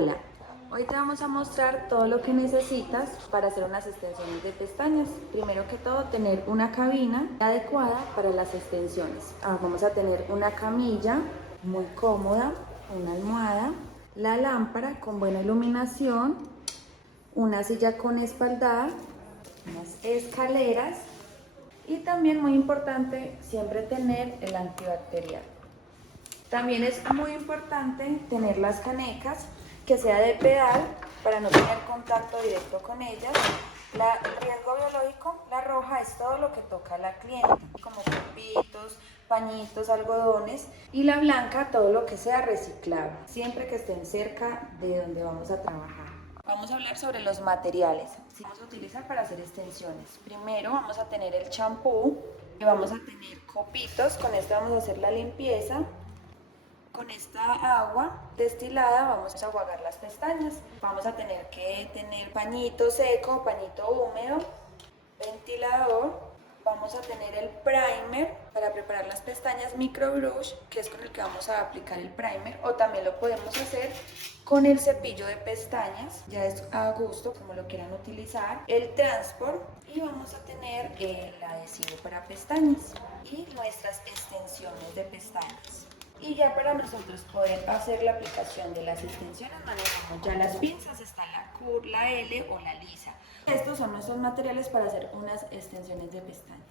Hola, hoy te vamos a mostrar todo lo que necesitas para hacer unas extensiones de pestañas. Primero que todo, tener una cabina adecuada para las extensiones. Vamos a tener una camilla muy cómoda, una almohada, la lámpara con buena iluminación, una silla con espaldar, unas escaleras y también muy importante siempre tener el antibacterial. También es muy importante tener las canecas que sea de pedal para no tener contacto directo con ellas. El riesgo biológico, la roja, es todo lo que toca a la clienta, como polvitos, pañitos, algodones, y la blanca todo lo que sea reciclable, siempre que estén cerca de donde vamos a trabajar. Vamos a hablar sobre los materiales que vamos a utilizar para hacer extensiones. Primero vamos a tener el champú y vamos a tener copitos, con este vamos a hacer la limpieza. Con esta agua destilada vamos a enjuagar las pestañas. Vamos a tener que tener pañito seco, pañito húmedo, ventilador. Vamos a tener el primer para preparar las pestañas, microbrush, que es con el que vamos a aplicar el primer, o también lo podemos hacer con el cepillo de pestañas, ya es a gusto como lo quieran utilizar. El transport, y vamos a tener el adhesivo para pestañas y nuestras extensiones de pestañas. Y ya para nosotros poder hacer la aplicación de las extensiones manejamos ya las pinzas, está la curl, la L o la lisa. Estos son nuestros materiales para hacer unas extensiones de pestañas.